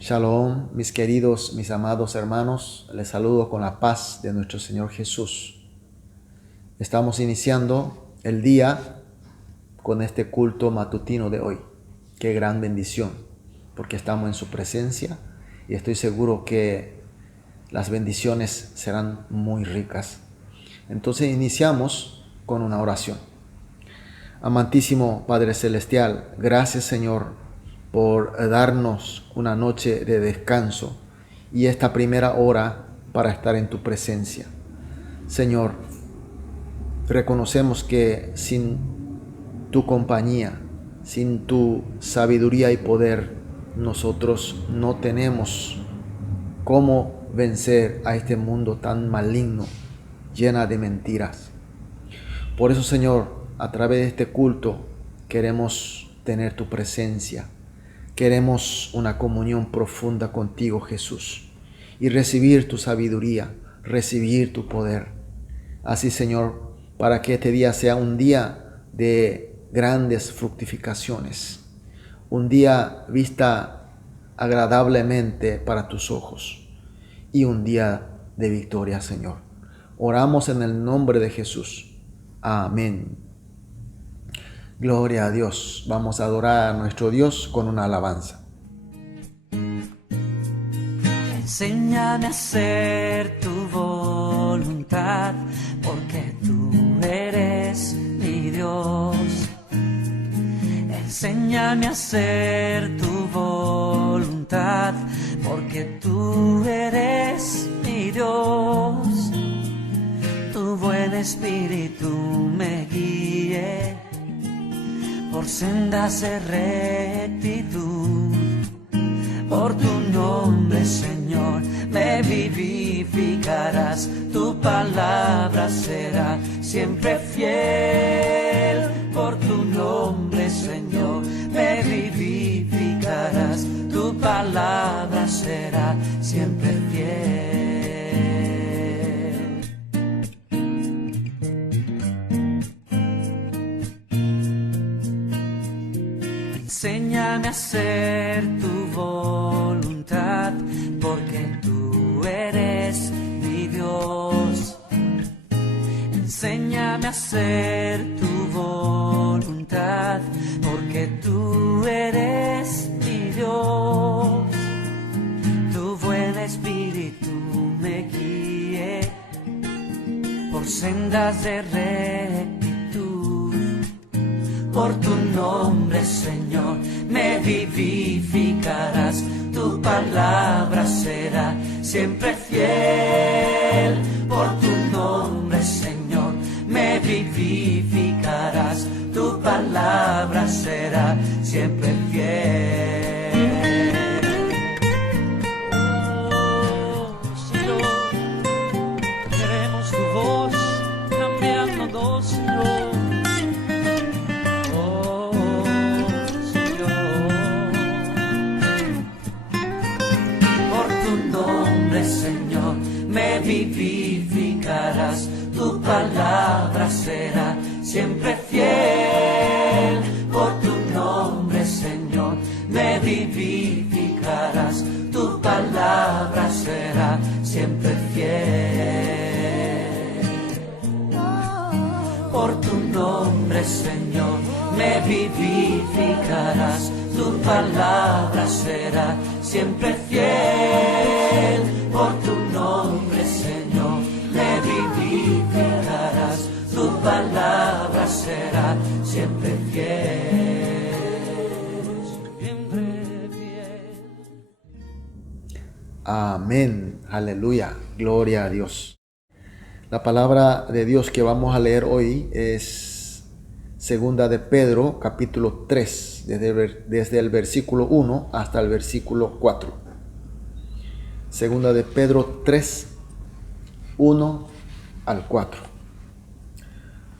Shalom, mis queridos, mis amados hermanos, les saludo con la paz de nuestro Señor Jesús. Estamos iniciando el día con este culto matutino de hoy. Qué gran bendición, porque estamos en su presencia y estoy seguro que las bendiciones serán muy ricas. Entonces iniciamos con una oración. Amantísimo Padre Celestial, gracias Señor por darnos una noche de descanso y esta primera hora para estar en tu presencia. Señor, reconocemos que sin tu compañía, sin tu sabiduría y poder, nosotros no tenemos cómo vencer a este mundo tan maligno, llena de mentiras. Por eso, Señor, a través de este culto queremos tener tu presencia. Queremos una comunión profunda contigo, Jesús, y recibir tu sabiduría, recibir tu poder. Así, Señor, para que este día sea un día de grandes fructificaciones, un día vista agradablemente para tus ojos y un día de victoria, Señor. Oramos en el nombre de Jesús. Amén. Gloria a Dios. Vamos a adorar a nuestro Dios con una alabanza. Enséñame a hacer tu voluntad, porque tú eres mi Dios. Enséñame a hacer tu voluntad, porque tú eres mi Dios. Tu buen espíritu me guíe por sendas de rectitud. Por tu nombre, Señor, me vivificarás. Tu palabra será siempre fiel. Por tu nombre, Señor, me vivificarás. Tu palabra será siempre fiel. Enséñame a hacer tu voluntad, porque tú eres mi Dios. Enséñame a hacer tu voluntad, porque tú eres mi Dios. Tu buen espíritu me guíe por sendas de rectitud. Por tu nombre, Señor, me vivificarás. Tu palabra será siempre fiel. Por tu nombre, Señor, me vivificarás. Tu palabra será siempre fiel. Oh, Señor, queremos tu voz cambiándonos, Señor. Señor, me vivificarás. Tu palabra será siempre fiel. Por tu nombre, Señor, me vivificarás. Tu palabra será siempre fiel. Por tu nombre, Señor, me vivificarás. Tu palabra será siempre fiel. Por tu nombre, Señor, me vivificarás. Tu palabra será siempre fiel. Siempre fiel. Amén. Aleluya. Gloria a Dios. La palabra de Dios que vamos a leer hoy es Segunda de Pedro, capítulo 3, desde el versículo 1 hasta el versículo 4. Segunda de Pedro 3, 1 al 4.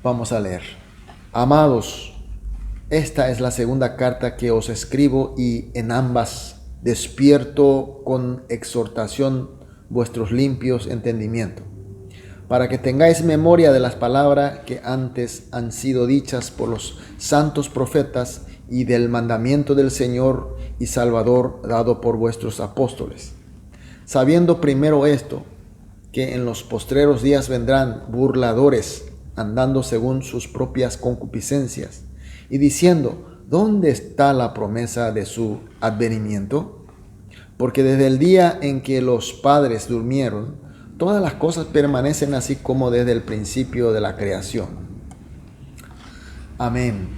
Vamos a leer. Amados, esta es la segunda carta que os escribo y en ambas despierto con exhortación vuestros limpios entendimientos, para que tengáis memoria de las palabras que antes han sido dichas por los santos profetas y del mandamiento del Señor y Salvador dado por vuestros apóstoles, sabiendo primero esto, que en los postreros días vendrán burladores, andando según sus propias concupiscencias, y diciendo, ¿dónde está la promesa de su advenimiento? Porque desde el día en que los padres durmieron, todas las cosas permanecen así como desde el principio de la creación. Amén.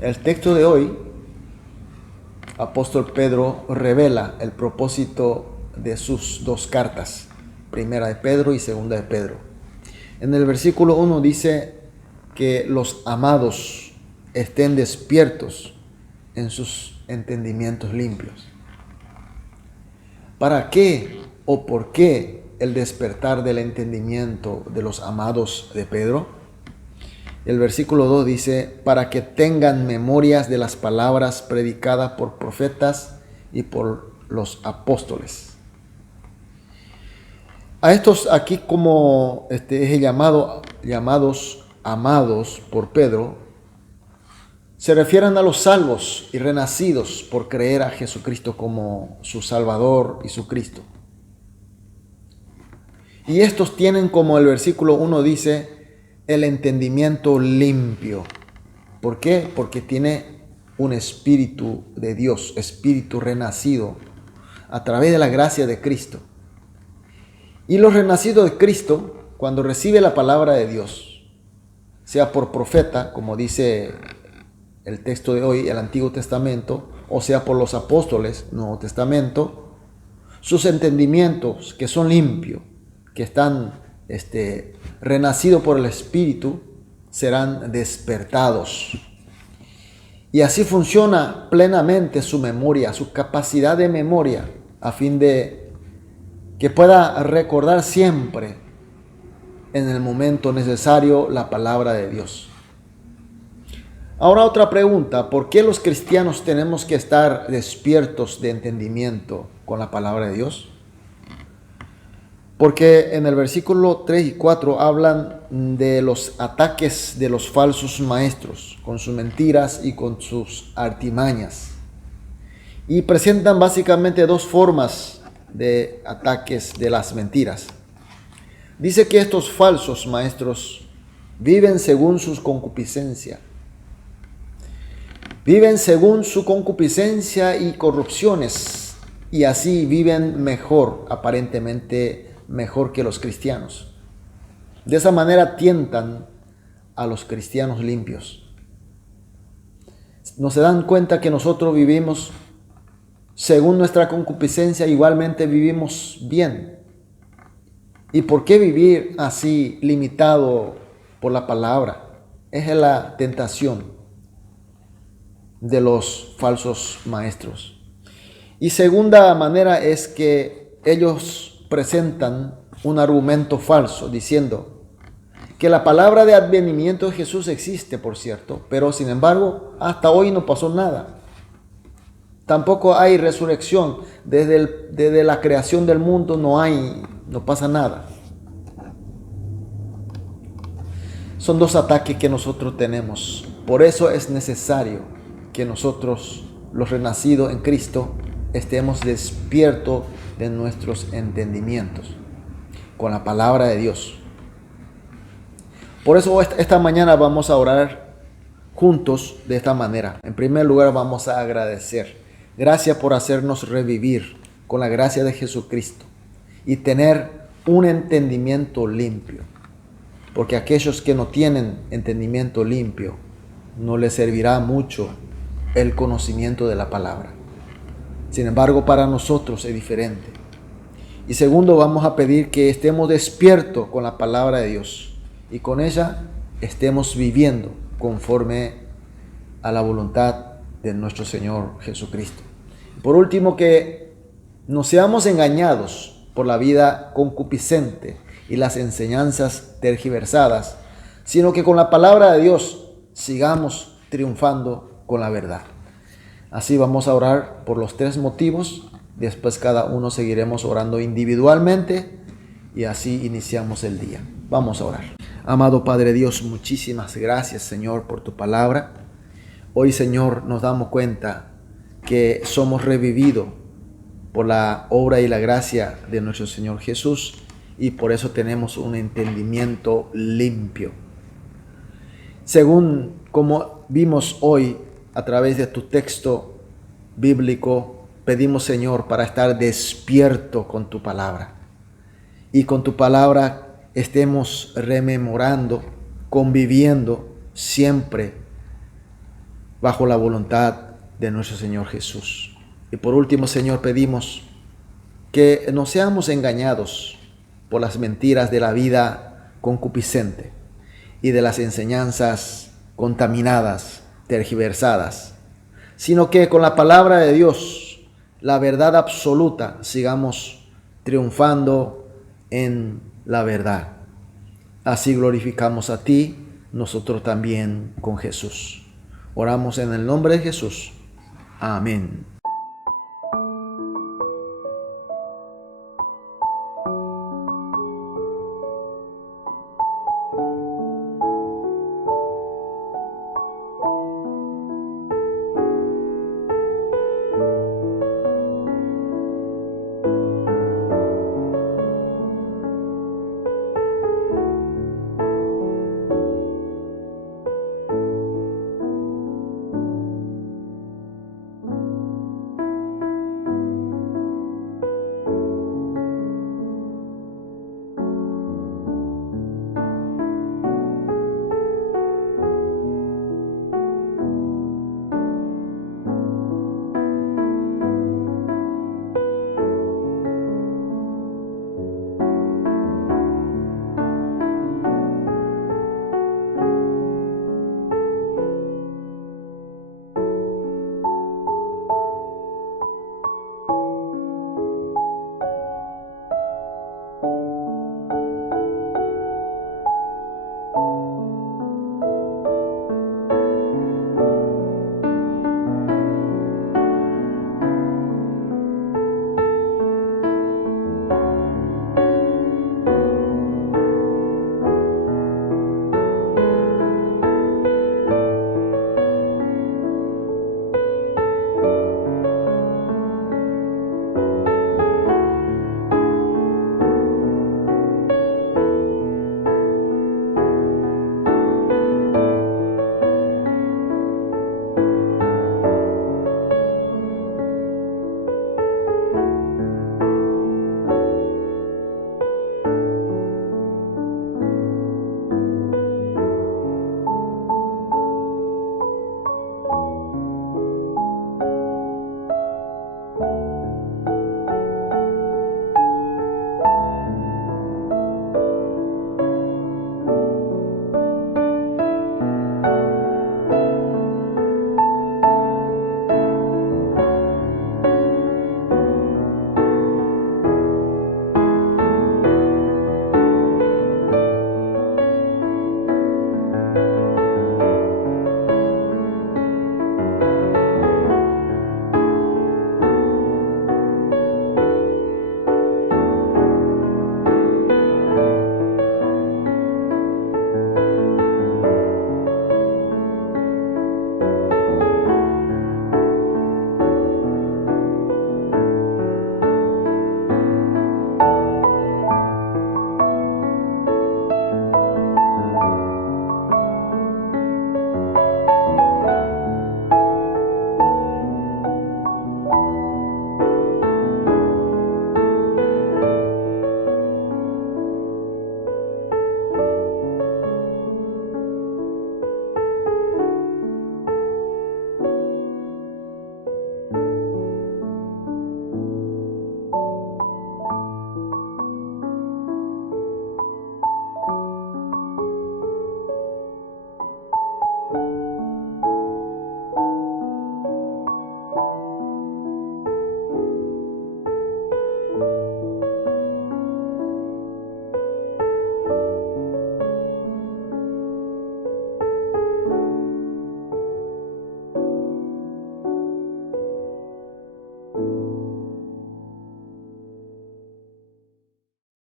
El texto de hoy, apóstol Pedro revela el propósito de sus dos cartas, primera de Pedro y segunda de Pedro. En el versículo 1 dice que los amados estén despiertos en sus entendimientos limpios. ¿Para qué o por qué el despertar del entendimiento de los amados de Pedro? El versículo 2 dice, para que tengan memorias de las palabras predicadas por profetas y por los apóstoles. A estos aquí, como es el llamados amados por Pedro, se refieren a los salvos y renacidos por creer a Jesucristo como su Salvador y su Cristo. Y estos tienen, como el versículo 1 dice, el entendimiento limpio. ¿Por qué? Porque tiene un espíritu de Dios, espíritu renacido a través de la gracia de Cristo. Y los renacidos de Cristo, cuando recibe la palabra de Dios, sea por profeta, como dice el texto de hoy, el Antiguo Testamento, o sea por los apóstoles, Nuevo Testamento, sus entendimientos que son limpios, que están renacidos por el Espíritu, serán despertados. Y así funciona plenamente su memoria, su capacidad de memoria, a fin de que pueda recordar siempre en el momento necesario la palabra de Dios. Ahora otra pregunta, ¿por qué los cristianos tenemos que estar despiertos de entendimiento con la palabra de Dios? Porque en el versículo 3 y 4 hablan de los ataques de los falsos maestros, con sus mentiras y con sus artimañas. Y presentan básicamente dos formas de ataques de las mentiras. Dice que estos falsos maestros viven según sus concupiscencias. Viven según su concupiscencia y corrupciones, y así viven mejor, aparentemente mejor que los cristianos. De esa manera tientan a los cristianos limpios. ¿No se dan cuenta que nosotros vivimos según nuestra concupiscencia, igualmente vivimos bien? ¿Y por qué vivir así limitado por la palabra? Es la tentación de los falsos maestros. Y segunda manera es que ellos presentan un argumento falso diciendo que la palabra de advenimiento de Jesús existe, por cierto, pero sin embargo hasta hoy no pasó nada. Tampoco hay resurrección. Desde la creación del mundo no pasa nada. Son dos ataques que nosotros tenemos. Por eso es necesario que nosotros, los renacidos en Cristo, estemos despiertos de nuestros entendimientos con la palabra de Dios. Por eso esta mañana vamos a orar juntos de esta manera. En primer lugar, vamos a agradecer. Gracias por hacernos revivir con la gracia de Jesucristo y tener un entendimiento limpio. Porque aquellos que no tienen entendimiento limpio, no les servirá mucho el conocimiento de la palabra. Sin embargo, para nosotros es diferente. Y segundo, vamos a pedir que estemos despiertos con la palabra de Dios y con ella estemos viviendo conforme a la voluntad de nuestro Señor Jesucristo. Por último, que no seamos engañados por la vida concupiscente y las enseñanzas tergiversadas, sino que con la palabra de Dios sigamos triunfando con la verdad. Así vamos a orar por los tres motivos. Después cada uno seguiremos orando individualmente y así iniciamos el día. Vamos a orar. Amado Padre Dios, muchísimas gracias, Señor, por tu palabra. Hoy, Señor, nos damos cuenta que somos revividos por la obra y la gracia de nuestro Señor Jesús, y por eso tenemos un entendimiento limpio. Según como vimos hoy a través de tu texto bíblico, pedimos, Señor, para estar despierto con tu palabra, y con tu palabra estemos rememorando, conviviendo siempre bajo la voluntad de nuestro Señor Jesús. Y por último, Señor, pedimos que no seamos engañados por las mentiras de la vida concupiscente y de las enseñanzas contaminadas, tergiversadas, sino que con la palabra de Dios, la verdad absoluta, sigamos triunfando en la verdad. Así glorificamos a ti, nosotros también con Jesús. Oramos en el nombre de Jesús. Amén.